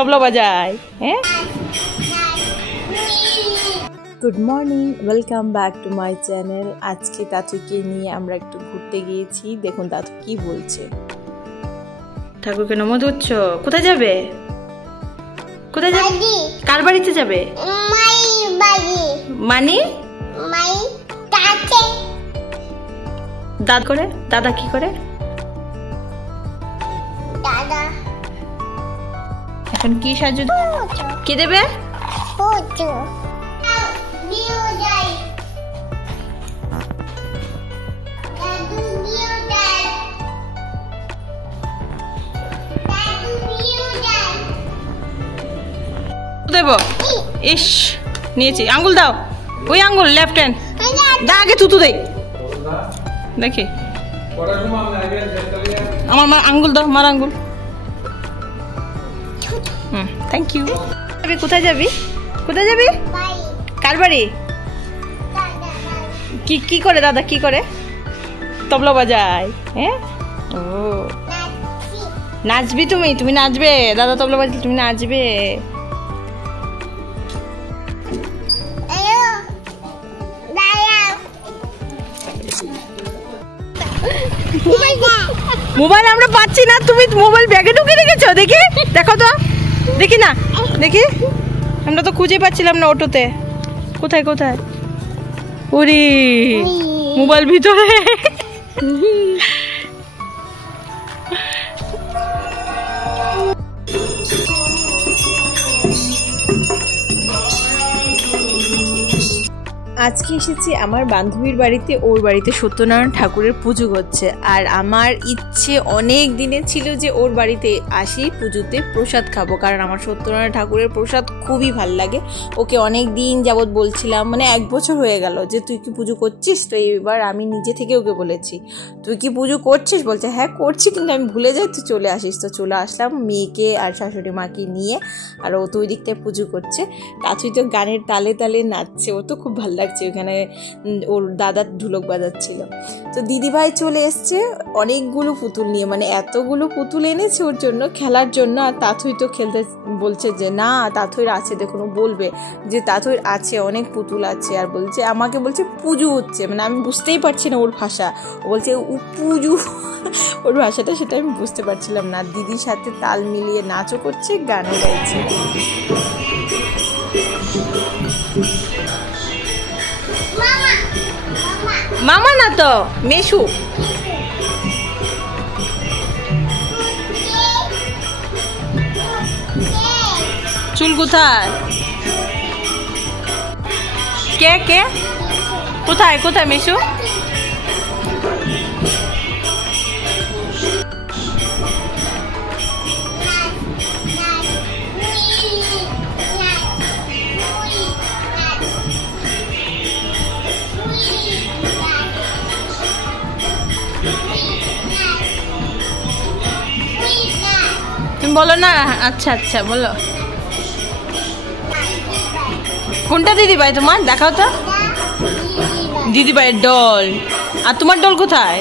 তবলা বাজায়। হ্যাঁ, good morning, welcome back to my channel. আজকে তাতুকে নিয়ে আমরা একটু ঘুরতে গিয়েছি। দেখুন তাতু কি বলছে। ঠাকুরকে নমো দিচ্ছ? কোথায় যাবে? কোথায় যাবে? কার বাড়িতে যাবে? মানে দাদা করে? দাদা কি করে? এখন কি সাহায্য কি দেবে? দেবো। ইস, নিয়েছি। আঙ্গুল দাও, ওই আঙ্গুল লেফট হ্যান্ড দা, আগে তুতু দেই দেখি। আমার মা আঙ্গুল দাও, মার আঙ্গুল। Thank you. কোথায় যাবি? কোথায় যাবি? কার বাড়ি? কি কি করে দাদা? কি করে? তবলা বাজায়। হ্যাঁ, ও নাচবি তুমি? তুমি নাচবে? দাদা তবলা বাজালে তুমি নাচবে? মোবাইল আমরা পাচ্ছি না, তুমি মোবাইল ব্যাগে ঢুকে রেখেছো। দেখি, দেখো তো, দেখি না, দেখি। আমরা তো খুঁজে পাচ্ছিলাম না অটোতে। কোথায় কোথায়? ওরে মোবাইল ভিতরে। আজকে এসেছি আমার বান্ধবীর বাড়িতে। ওর বাড়িতে সত্যনারায়ণ ঠাকুরের পুজো হচ্ছে, আর আমার ইচ্ছে অনেক দিনে ছিল যে ওর বাড়িতে আসি, পুজোতে প্রসাদ খাবো, কারণ আমার সত্যনারায়ণ ঠাকুরের প্রসাদ খুবই ভাল লাগে। ওকে অনেক দিন যাবৎ বলছিলাম, মানে 1 বছর হয়ে গেল, যে তুই কি পুজো করছিস? তো এবার আমি নিজে থেকে ওকে বলেছি, তুই কি পুজো করছিস? বলছে হ্যাঁ করছি, কিন্তু আমি ভুলে যাই, তুই চলে আসিস। তো চলে আসলাম মেয়েকে আর শাশুড়ি মাকে নিয়ে, আর ও তো ওই দিকটায় পুজো করছে। তাছুই তো গানের তালে তালে নাচছে, ও তো খুব ভালো লাগছে। ওখানে ওর দাদা ঢোলক বাজাচ্ছিল। তো দিদিভাই চলে এসছে অনেকগুলো পুতুল নিয়ে, মানে এতগুলো পুতুল এনেছে ওর জন্য খেলার জন্য। আর তাথুই তো খেলতে বলছে যে না, তাথুইর আছে, দেখুন ও বলবে যে তাথুইর আছে, অনেক পুতুল আছে। আর বলছে, আমাকে বলছে পুজো হচ্ছে, মানে আমি বুঝতেই পারছি না ওর ভাষা। ও বলছে পুজো, ওর ভাষাটা সেটা আমি বুঝতে পারছিলাম না। দিদির সাথে তাল মিলিয়ে নাচও করছে, গানও গাইছে। মামা না তো, মেশু। চুল কোথায়? কে কে? কোথায় কোথায় মেশু? তুমি বলো না। আচ্ছা আচ্ছা বলো। কোনটা দিদিভাই তোমার? দেখাও তো। দিদিভাইয়ের ডল। আর তোমার ডল কোথায়?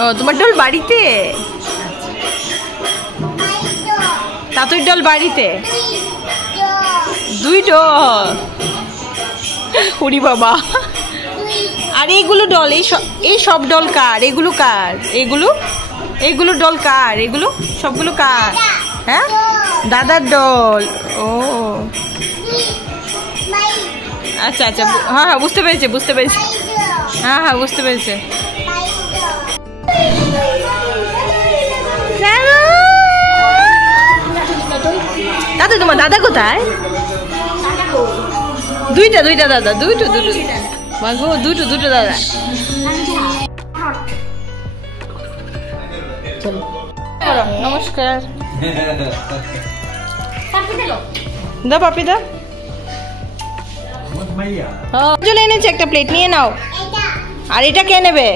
ও, তোমার ডল বাড়িতে। তাতুর ডল বাড়িতে। 2 ডল। ওরে বাবা। আর এইগুলো ডল, এই সব ডল কার? এগুলো কার? এগুলো ডল কার? এগুলো সবগুলো কার? হ্যাঁ, দাদার ডল। ও আচ্ছা আচ্ছা, হ্যাঁ হ্যাঁ বুঝতে পেরেছি, বুঝতে পেরেছি। হ্যাঁ হ্যাঁ বুঝতে পেরেছি। দাদা, তোমার দাদা কোথায়? দুইটা দাদা, দুটো মাগো, দুটো দাদা। নমস্কার। দা পাপি দা, চলে এনেছে একটা প্লেট, নিয়ে নাও। আর এটা কে নেবে?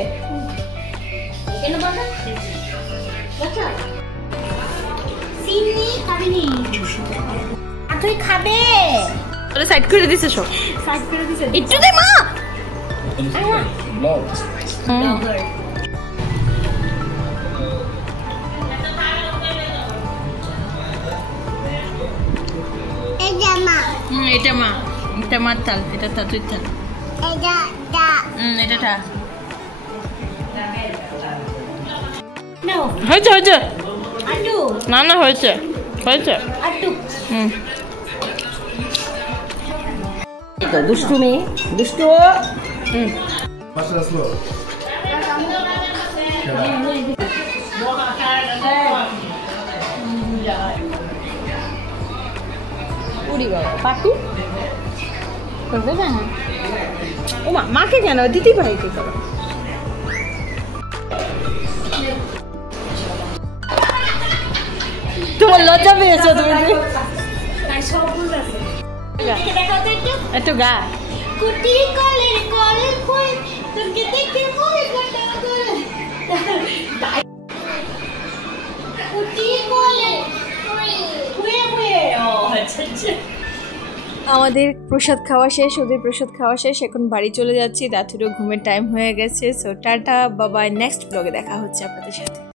তুই খাবে? সাইড করে দিছে সব, সাইড করে দিছে। একটু দে মা। এটা মা, এটা মার থাল, এটা তুই থাল। এটা টা হয়েছে হয়েছে না না হয়েছে হয়েছে। দুষ্টু মেয়ে দুষ্টু। পাটু করবে না? ও মা, মাকে কেন, দিদি ভাইকে করো। তোমার লজ্জা পেয়েছো তুমি? একটু গা। কুটি কলের কল ফুল তোকে দেখে মন কাটা করে। কুটি কলের ফুয়ে ফুয়ে। ও আচ্ছা আচ্ছা। আমাদের প্রসাদ খাওয়া শেষ, ওদের প্রসাদ খাওয়া শেষ, এখন বাড়ি চলে যাচ্ছি। দাথুরও ঘুমের টাইম হয়ে গেছে। সো টাটা, বাবাই, নেক্সট ব্লগে দেখা হচ্ছে আপনাদের সাথে।